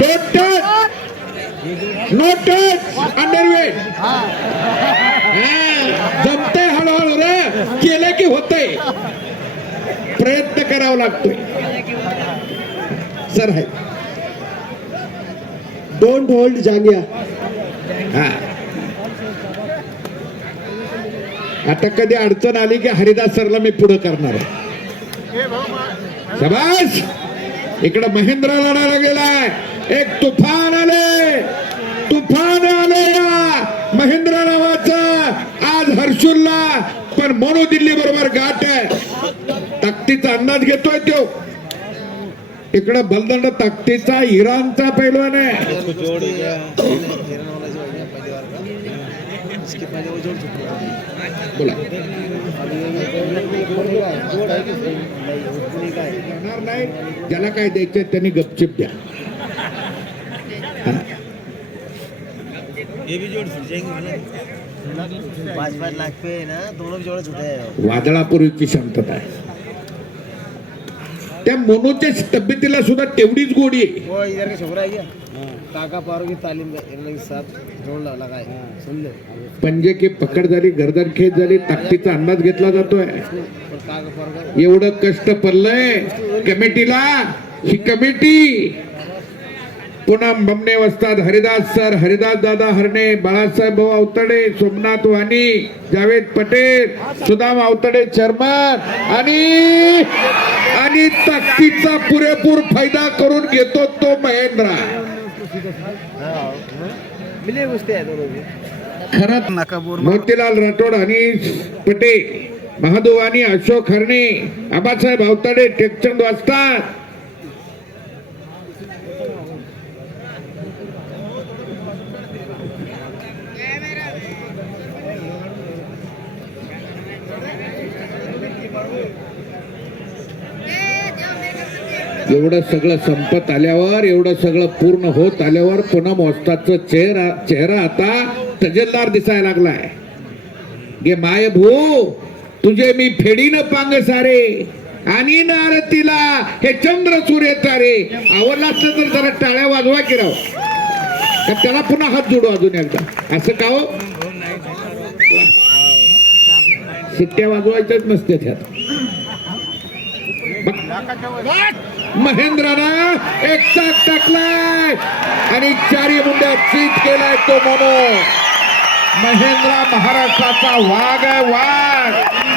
Don't touch, no touch, underweight. जमतंय हळूहळू रे, केलं की होतंय, प्रयत्न करावा लागतोय. सर आहे डोंट होल्ड जांग्या. हा. आता कधी अडचण आली की हरिदास सरला मी पुढे करणार आहे. शाबास. इकडे महेंद्र लढायला गेलाय, एक तुफान आले, तुफान आले या महेंद्र नावाचा आज हर्षुलला, पण मोनो दिल्ली बरोबर गाठ आहे. ताकदीचा अंदाज घेतोय तो. इकडे बलदंड ताकदीचा इराणचा पैलवान आहे. बोला. नाही, ज्याला काय द्यायचं त्यांनी गपचिप द्या. वादळापूर्वीची शांतता आहे. त्या मोनोच्या तब्येतीला सुद्धा तेवढीच गोडी आहे. काका पारो की तालीम पंजे की पकड झाली, गर्दन खेच झाली, ताकदीचा अंदाज घेतला जातोय. एवढं कष्ट पडलंय कमिटीला. ही कमिटी पुन्हा बमणे वस्ताद हरिदास सर, हरिदास दादा हरणे, बाळासाहेब भाऊ अवतडे, सोमनाथ वाणी, जावेद पटेल, सुदाम अवतडे चेअरमन आणि ताकदीचा पुरेपूर फायदा करून घेतो तो महेंद्र. खरंच मोतीलाल राठोड आणि पटेल, महादेव आणि अशोक हरणे, आबासाहेब अवतडे, टेकचंद वाजतात. एवढं सगळं संपत आल्यावर, एवढं सगळं पूर्ण होत आल्यावर पुन्हा मोस्ताचा चेहरा आता तजेलदार दिसायला लागलाय. गे माय भू तुझे मी फेडीन पांग सारे आणि आरतीला हे चंद्र सूर्य तारे. आवडला असतं तर जरा टाळ्या वाजवा की राव, त्याला पुन्हा हात जोडू अजून एकदा. असं का हो, शिट्ट्या वाजवायच्याच नसते त्यात. महेंद्रानं एक चाक टाकलाय आणि चारी मुंड्या चीत केलाय तो मोनो. महेंद्रा महाराष्ट्राचा वाघ आहे, वाघ.